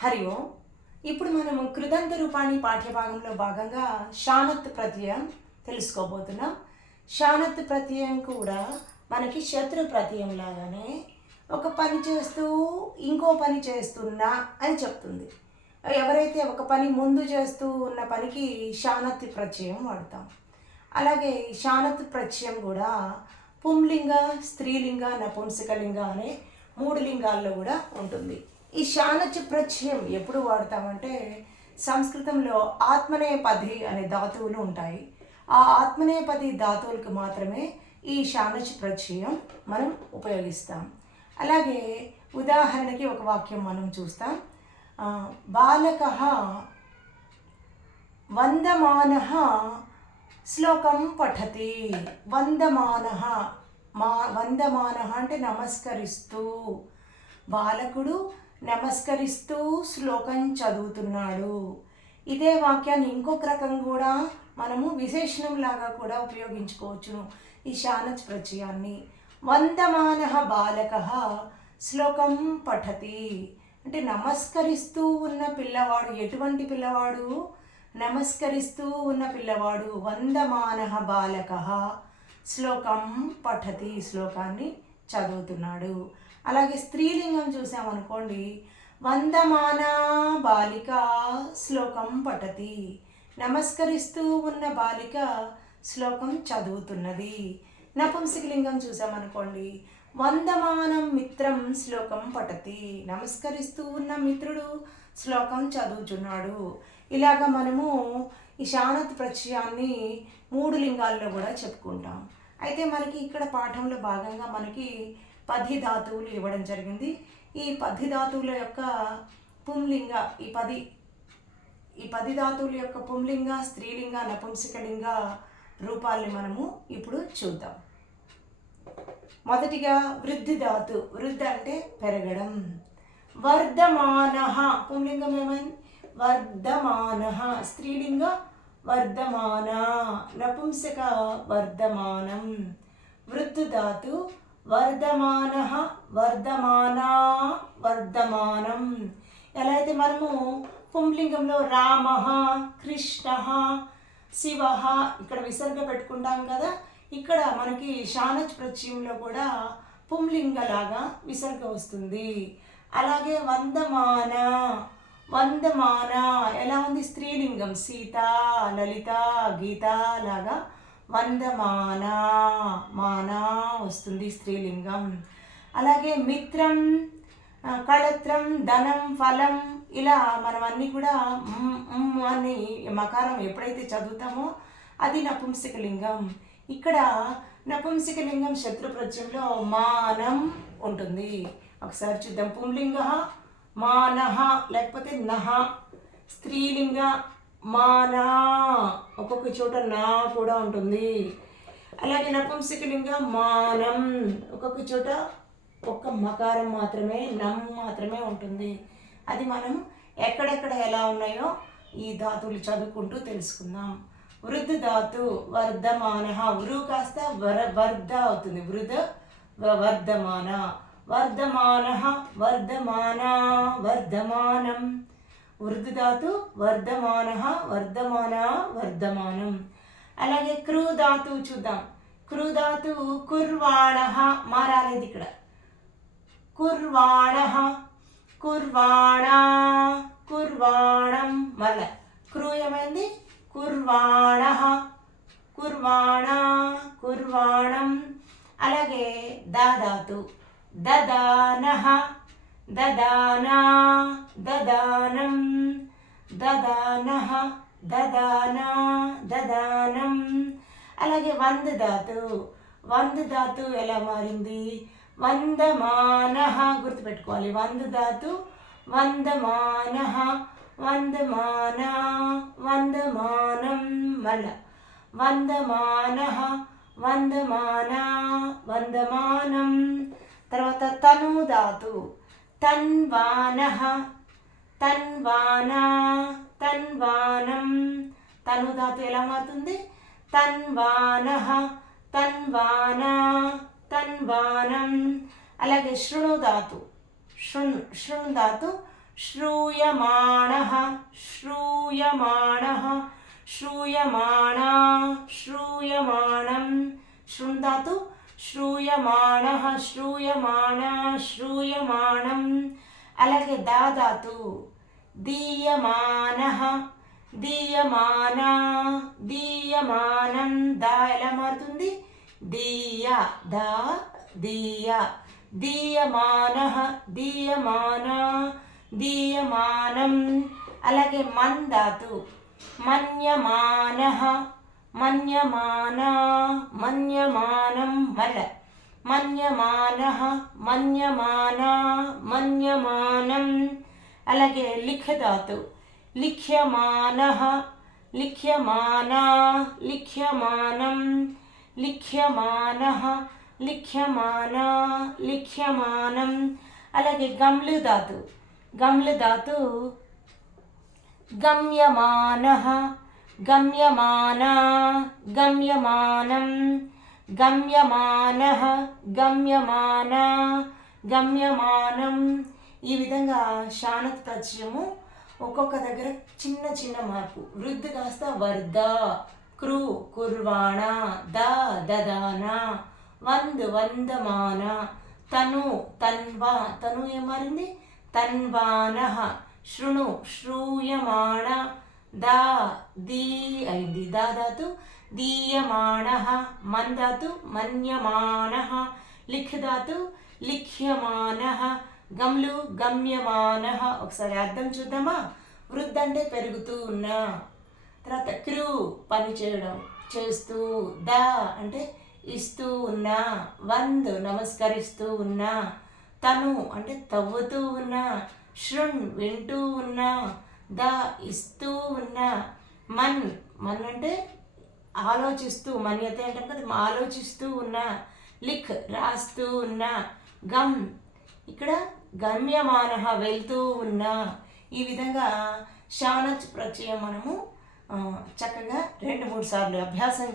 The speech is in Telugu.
హరి ఓం. ఇప్పుడు మనము కృదంత రూపాణి పాఠ్యభాగంలో భాగంగా షానత్ ప్రత్యయం తెలుసుకోబోతున్నాం. షానత్ ప్రత్యయం కూడా మనకి శత్రు ప్రత్యయం లాగానే ఒక పని చేస్తూ ఇంకో పని చేస్తున్నా అని చెప్తుంది. ఎవరైతే ఒక పని ముందు చేస్తూ ఉన్న పనికి షానత్ ప్రత్యయం వాడతాం. అలాగే షానత్ ప్రత్యయం కూడా పుంలింగ, స్త్రీలింగ, నపుంసకలింగ అనే 3 లింగాల్లో కూడా ఉంటుంది. ఈ షానచ్ ప్రత్యయం ఎప్పుడు వాడతామంటే సంస్కృతంలో ఆత్మనేపది అనే ధాతువులు ఉంటాయి. ఆ ఆత్మనేపది ధాతువులకు మాత్రమే ఈ షానచ్ ప్రత్యయం మనం ఉపయోగిస్తాం. అలాగే ఉదాహరణకి ఒక వాక్యం మనం చూస్తాం. బాలకః వందమానః శ్లోకం పఠతి. వందమానః వందమానః అంటే నమస్కరిస్తూ, బాలకుడు నమస్కరిస్తూ శ్లోకం చదువుతున్నాడు. ఇదే వాక్యాన్ని ఇంకొక రకం కూడా మనము విశేషణం లాగా కూడా ఉపయోగించుకోవచ్చును ఈ షానచ్ ప్రత్యయాన్ని. వందమానః బాలకః శ్లోకం పఠతి అంటే నమస్కరిస్తూ ఉన్న పిల్లవాడు. ఎటువంటి పిల్లవాడు? నమస్కరిస్తూ ఉన్న పిల్లవాడు. వందమానః బాలకః శ్లోకం పఠతి, శ్లోకాన్ని చదువుతున్నాడు. అలాగే స్త్రీలింగం చూసామనుకోండి, వందమానా బాలిక శ్లోకం పఠతి, నమస్కరిస్తూ ఉన్న బాలిక శ్లోకం చదువుతున్నది. నపుంసకలింగం చూసామనుకోండి, వందమానం మిత్రం శ్లోకం పఠతి, నమస్కరిస్తూ ఉన్న మిత్రుడు శ్లోకం చదువుతున్నాడు. ఇలాగ మనము ఈ షానత్ ప్రత్యయాన్ని 3 లింగాల్లో కూడా చెప్పుకుంటాం. అయితే మనకి ఇక్కడ పాఠంలో భాగంగా మనకి 10 ధాతువులు ఇవ్వడం జరిగింది. ఈ 10 ధాతువుల యొక్క పుంలింగ, ఈ 10 ధాతువుల యొక్క పుంలింగ, స్త్రీలింగ, నపుంసకలింగ రూపాల్ని మనము ఇప్పుడు చూద్దాం. మొదటిగా వృద్ధి ధాతు. వృద్ధి అంటే పెరగడం. వర్ధమానః పుంలింగం ఏమైంది? వర్ధమానః. స్త్రీలింగ వర్ధమాన, నపుంసక వర్ధమానం. వృద్ధి ధాతు వర్ధమానః, వర్ధమానా, వర్ధమానం. ఎలా అయితే మనము పుంలింగంలో రామః, కృష్ణః, శివః ఇక్కడ విసర్గ పెట్టుకుంటాం కదా, ఇక్కడ మనకి షానచ్ ప్రత్యయంలో కూడా పుంలింగలాగా విసర్గ వస్తుంది. అలాగే వందమాన, వందమాన ఎలా ఉంది? స్త్రీలింగం సీత, లలిత, గీత లాగా వందమాన, మానా వస్తుంది స్త్రీలింగం. అలాగే మిత్రం, కళత్రం, ధనం, ఫలం ఇలా మనం అన్నీ కూడా అని మకారం ఎప్పుడైతే చదువుతామో అది నపుంసకలింగం. ఇక్కడ నపుంసకలింగం శత్రు ప్రత్యయంలో మానం ఉంటుంది. ఒకసారి చూద్దాం. పుంలింగ మానః లేకపోతే నః. స్త్రీలింగ మానా, ఒక్కొక్క చోట నా కూడా ఉంటుంది. అలాగే నపుంసకలింగ మానం, ఒక్కొక్క చోట ఒక్క మకారం మాత్రమే, నం మాత్రమే ఉంటుంది. అది మనం ఎక్కడెక్కడ ఎలా ఉన్నాయో ఈ ధాతువులు చదువుకుంటూ తెలుసుకుందాం. వృద్ధ ధాతు వర్ధమానః, వృ కాస్త వర్ధ అవుతుంది. వృధ వర్ధమాన, వర్ధమానః, వర్ధమానా, వర్ధమానం. వృద్ధి ధాతు వర్ధమానః, వర్ధమానా, వర్ధమానం. అలాగే క్రూ ధాతు చూద్దాం. క్రూ ధాతు కుర్వాణః, మారాలేదు ఇక్కడ. కుర్వాణః, కుర్వాణా, కుర్వాణం. మళ్ళా క్రూ ఏమైంది? కుర్వాణః, కుర్వాణా, కుర్వాణం. అలాగే దాధాతు దదానః, దదానా, దదానం, దదానః, దదానా, దదానం. అలాగే వంద ధాతు. వంద ధాతు ఎలా మారింది? వందమానః గుర్తుపెట్టుకోవాలి. వంద ధాతు వందమానః, వందమానా, వందమానం. మళ్ళా వందమానః, వందమానా, వందమానం. తర్వాత తను ధాతు తన్వానః, తన్వానా, తన్వానం. తను ధాతు ఎలా మారుతుంది? తన్వానః, తన్వానా, తన్వానం. అలాగే శృణు ధాతు. శృణు ధాతు श्रूयमाणः श्रूयमाणः श्रूयमाणा श्रूयमाणं शृण् धातु श्रूयमाणः श्रूयमाणा श्रूयमाणं అలాగే దా ధాతు దీయమానః దీయమానా దీయమానం దా ఎలా మారుతుంది దీయ దా దీయ దీయమానః దీయమానా దీయమానం అలాగే మన్ ధాతు మన్యమానః మన్యమానా మన్యమానం మల్ల మన్యమానః మన్యమానా మన్యమానం అలాగే లిఖ్ ధాతు లిఖ్యమానః లిఖ్యమానా లిఖ్యమానం లిఖ్యమానః లిఖ్యమానా లిఖ్యమానం అలాగే గమ్లు ధాతు గమ్యమానః గమ్యమానా గమ్యమానం గమ్యమానః గమ్యమానా గమ్యమానం ఈ విధంగా షానత్ ప్రత్యయము ఒక్కొక్క దగ్గర చిన్న చిన్న మార్పు వృద్ధి కాస్త వర్ధ క్రు కుర్వాణ ద దదాన వంద్ వందమాన తను తన్వా తను ఏం మారింది తన్వానః శృణు శ్రూయమాణ దా దీ అయింది దా ధాతు దీయమాణః మన్ ధాతు మన్యమాణః లిఖ్ ధాతు లిఖ్యమానః గమ్లు గమ్యమానః ఒకసారి అర్థం చూద్దామా వృద్ధి అంటే పెరుగుతూ ఉన్నా తర్వాత క్రూ పని చేయడం చేస్తూ దా అంటే ఇస్తూ ఉన్నా వంద్ నమస్కరిస్తూ ఉన్నా తను అంటే తవ్వుతూ ఉన్నా శృణ్ వింటూ ఉన్నా దా ఇస్తూ ఉన్నా మన్ అంటే ఆలోచిస్తూ మన్యతే అంటే కదా ఆలోచిస్తూ ఉన్నా లిఖ్ రాస్తూ ఉన్నా గమ్ ఇక్కడ గమ్యమానః వెళ్తూ ఉన్నా ఈ విధంగా షానత్ ప్రత్యయం మనము చక్కగా 2-3 సార్లు అభ్యాసం